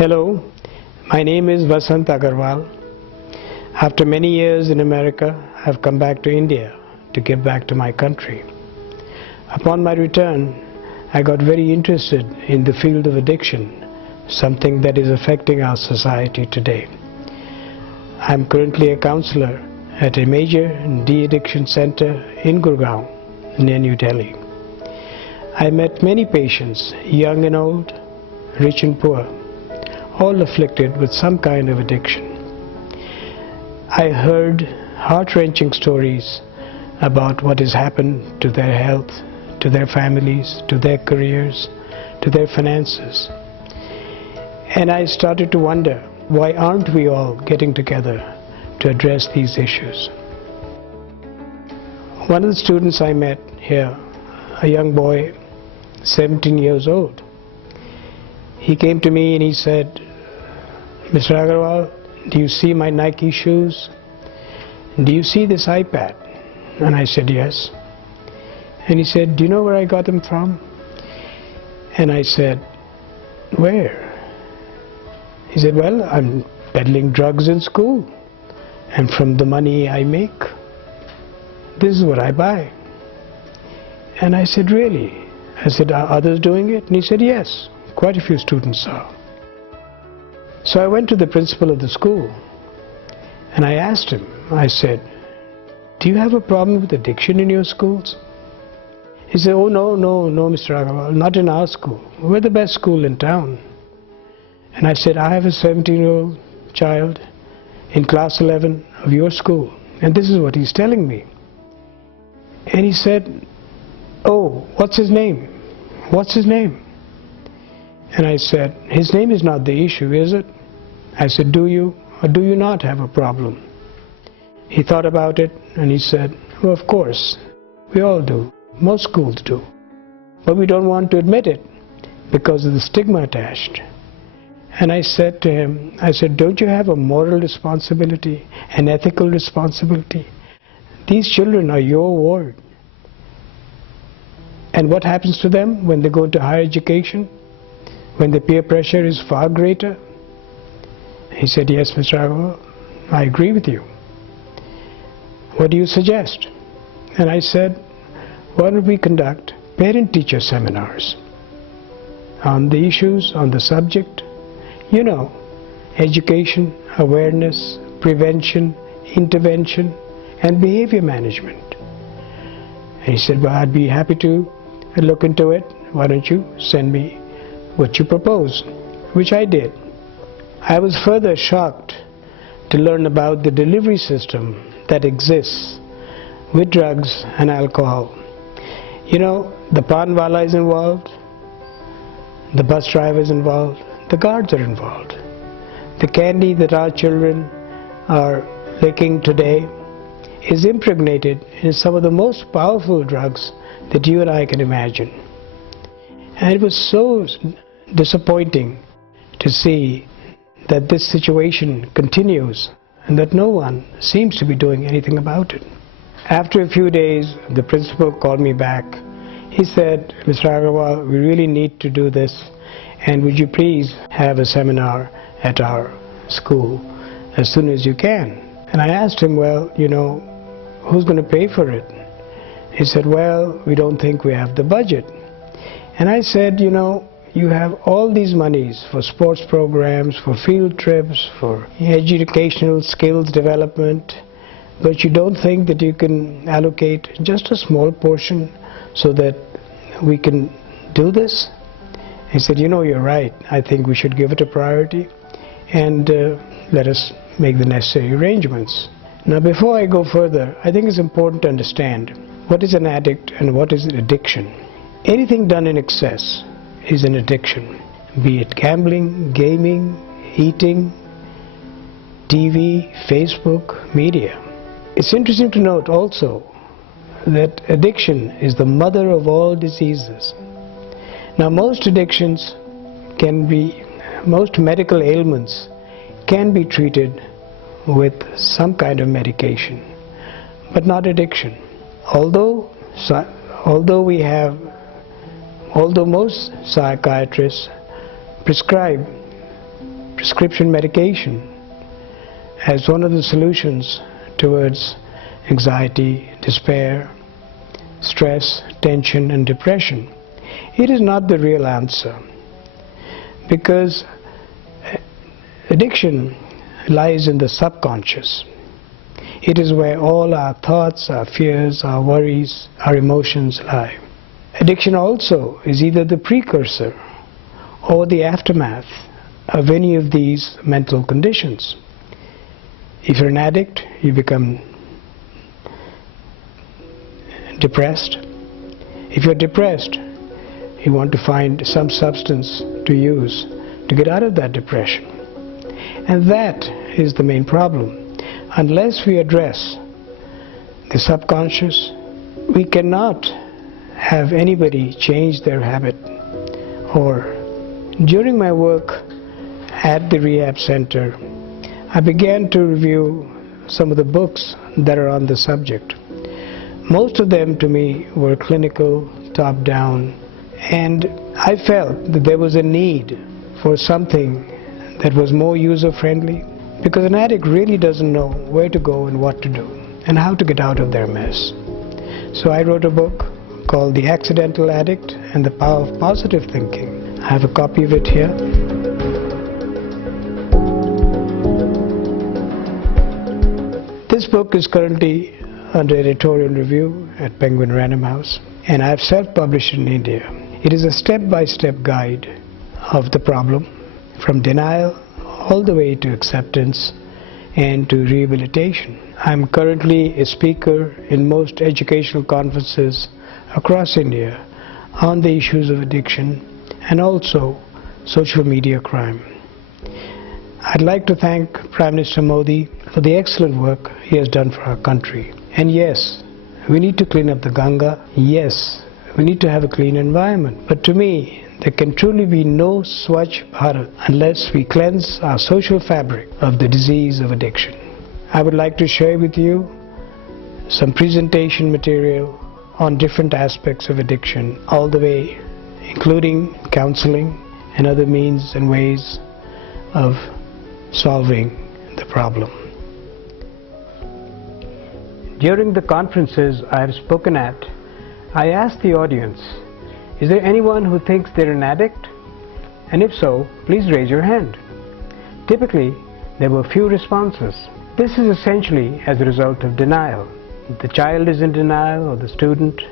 Hello, my name is Vasant Agarwal. After many years in America, I have come back to India to give back to my country. Upon my return, I got very interested in the field of addiction, something that is affecting our society today. I am currently a counselor at a major de-addiction center in Gurgaon, near New Delhi. I met many patients, young and old, rich and poor, all afflicted with some kind of addiction. I heard heart-wrenching stories about what has happened to their health, to their families, to their careers, to their finances. And I started to wonder, why aren't we all getting together to address these issues? One of the students I met here, a young boy, 17 years old, he came to me and he said, "Mr. Agarwal, do you see my Nike shoes? Do you see this iPad?" And I said, "Yes." And he said, "Do you know where I got them from?" And I said, "Where?" He said, "Well, I'm peddling drugs in school, and from the money I make, this is what I buy." And I said, "Really?" I said, "Are others doing it?" And he said, "Yes, quite a few students are." So I went to the principal of the school and I asked him, I said, "Do you have a problem with addiction in your schools?" He said, "Oh, no, Mr. Agarwal, not in our school. We're the best school in town." And I said, "I have a 17-year-old child in class 11 of your school, and this is what he's telling me." And he said, "Oh, what's his name? What's his name?" And I said, "His name is not the issue, is it?" I said, "Do you or do you not have a problem?" He thought about it and he said, "Well, of course, we all do. Most schools do. But we don't want to admit it because of the stigma attached." And I said to him, I said, "Don't you have a moral responsibility, an ethical responsibility? These children are your ward. And what happens to them when they go into higher education, when the peer pressure is far greater?" He said, "Yes, Mr. Agarwal, I agree with you. What do you suggest?" And I said, "Why don't we conduct parent-teacher seminars on the issues, on the subject, education, awareness, prevention, intervention, and behavior management." And he said, "Well, I'd be happy to look into it. Why don't you send me what you propose?" Which I did. I was further shocked to learn about the delivery system that exists with drugs and alcohol. The pan wala is involved, the bus driver is involved, the guards are involved. The candy that our children are licking today is impregnated in some of the most powerful drugs that you and I can imagine. And it was so disappointing to see that this situation continues and that no one seems to be doing anything about it. After a few days, the principal called me back. He said, "Mr. Agarwal, we really need to do this, and would you please have a seminar at our school as soon as you can?" And I asked him, "Well, who's going to pay for it?" He said, "Well, we don't think we have the budget." And I said, you have all these monies for sports programs, for field trips, for educational skills development, but you don't think that you can allocate just a small portion so that we can do this? He said, "You're right. I think we should give it a priority and let us make the necessary arrangements." Now, before I go further, I think it's important to understand what is an addict and what is an addiction. Anything done in excess is an addiction, be it gambling, gaming, eating, TV, Facebook, media. It's interesting to note also that addiction is the mother of all diseases. Now, most medical ailments can be treated with some kind of medication, but not addiction. Although most psychiatrists prescribe prescription medication as one of the solutions towards anxiety, despair, stress, tension and depression. It is not the real answer, because addiction lies in the subconscious. It is where all our thoughts, our fears, our worries, our emotions lie. Addiction also is either the precursor or the aftermath of any of these mental conditions. If you're an addict, you become depressed. If you're depressed, you want to find some substance to use to get out of that depression. And that is the main problem. Unless we address the subconscious, we cannot have anybody change their habit. Or during my work at the rehab center, I began to review some of the books that are on the subject. Most of them to me were clinical, top-down, and I felt that there was a need for something that was more user-friendly, because an addict really doesn't know where to go and what to do and how to get out of their mess. So I wrote a book called The Accidental Addict and the Power of Positive Thinking. I have a copy of it here. This book is currently under editorial review at Penguin Random House, and I have self-published in India. It is a step-by-step guide of the problem, from denial all the way to acceptance and to rehabilitation. I'm currently a speaker in most educational conferences across India on the issues of addiction and also social media crime. I'd like to thank Prime Minister Modi for the excellent work he has done for our country. And yes, we need to clean up the Ganga. Yes, we need to have a clean environment. But to me, there can truly be no Swachh Bharat unless we cleanse our social fabric of the disease of addiction. I would like to share with you some presentation material on different aspects of addiction, all the way, including counseling and other means and ways of solving the problem. During the conferences I have spoken at, I asked the audience, is there anyone who thinks they're an addict? And if so, please raise your hand. Typically, there were few responses. This is essentially as a result of denial. The child is in denial, or the student.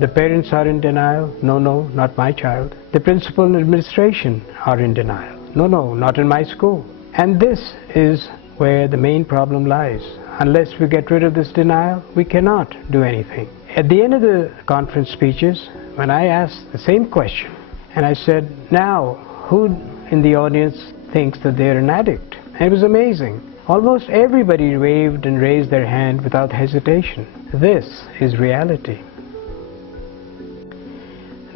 The parents are in denial. No, no, not my child. The principal and administration are in denial. No, no, not in my school. And this is where the main problem lies. Unless we get rid of this denial, we cannot do anything. At the end of the conference speeches, when I asked the same question, and I said, now, who in the audience thinks that they're an addict? And it was amazing. Almost everybody waved and raised their hand without hesitation. This is reality.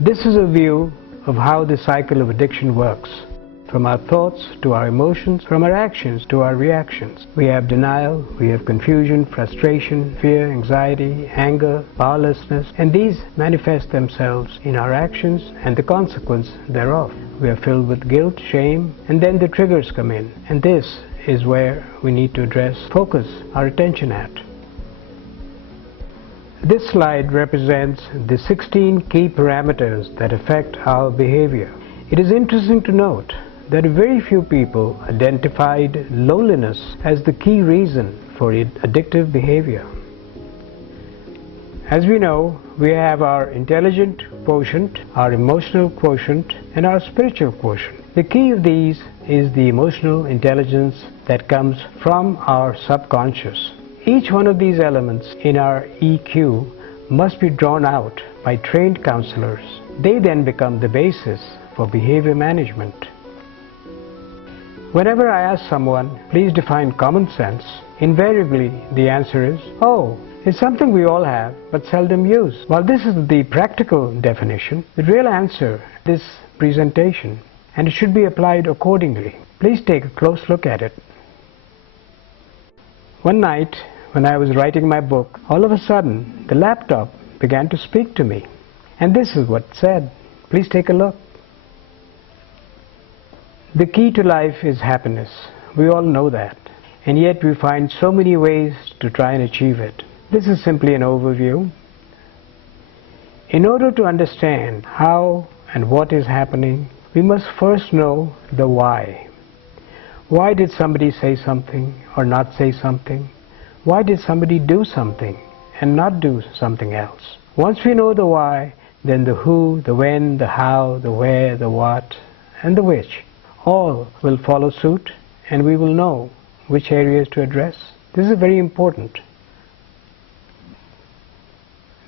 This is a view of how the cycle of addiction works. From our thoughts to our emotions, from our actions to our reactions. We have denial, we have confusion, frustration, fear, anxiety, anger, powerlessness, and these manifest themselves in our actions and the consequence thereof. We are filled with guilt, shame, and then the triggers come in. And this is where we need to focus our attention at. This slide represents the 16 key parameters that affect our behavior. It is interesting to note that very few people identified loneliness as the key reason for addictive behavior. As we know, we have our intelligent quotient, our emotional quotient, and our spiritual quotient. The key of these is the emotional intelligence that comes from our subconscious. Each one of these elements in our EQ must be drawn out by trained counselors. They then become the basis for behavior management. Whenever I ask someone, please define common sense, invariably the answer is, oh, it's something we all have but seldom use. While this is the practical definition, the real answer is this presentation, and it should be applied accordingly. Please take a close look at it. One night, when I was writing my book, all of a sudden, the laptop began to speak to me. And this is what it said. Please take a look. The key to life is happiness. We all know that. And yet we find so many ways to try and achieve it. This is simply an overview. In order to understand how and what is happening, we must first know the why. Why did somebody say something or not say something? Why did somebody do something and not do something else? Once we know the why, then the who, the when, the how, the where, the what, and the which all will follow suit, and we will know which areas to address. This is very important.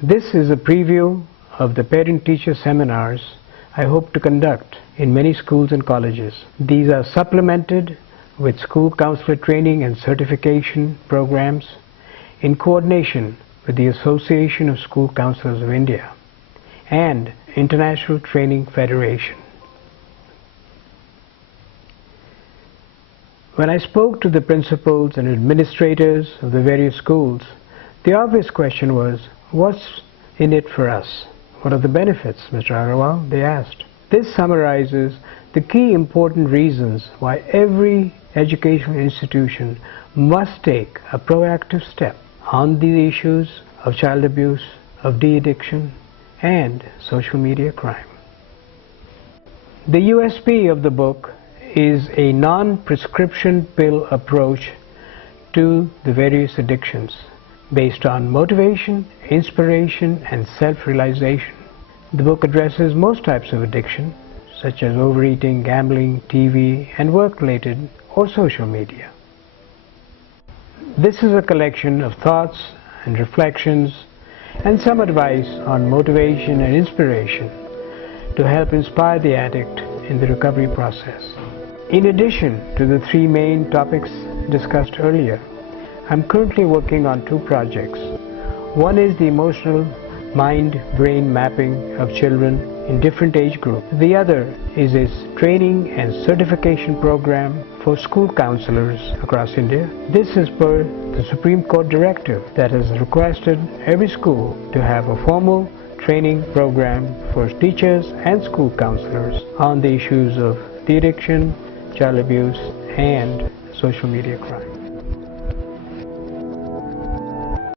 This is a preview of the parent-teacher seminars I hope to conduct in many schools and colleges. These are supplemented with school counselor training and certification programs in coordination with the Association of School Counselors of India and International Training Federation. When I spoke to the principals and administrators of the various schools, the obvious question was, what's in it for us? What are the benefits, Mr. Agarwal? They asked. This summarizes the key important reasons why every educational institution must take a proactive step on the issues of child abuse, of de-addiction, and social media crime. The USP of the book is a non-prescription pill approach to the various addictions based on motivation, inspiration, and self-realization. The book addresses most types of addiction, such as overeating, gambling, TV, and work-related or social media. This is a collection of thoughts and reflections and some advice on motivation and inspiration to help inspire the addict in the recovery process. In addition to the three main topics discussed earlier, I'm currently working on two projects. One is the emotional mind-brain mapping of children in different age groups. The other is a training and certification program for school counselors across India. This is per the Supreme Court directive that has requested every school to have a formal training program for teachers and school counselors on the issues of de-addiction, child abuse, and social media crime.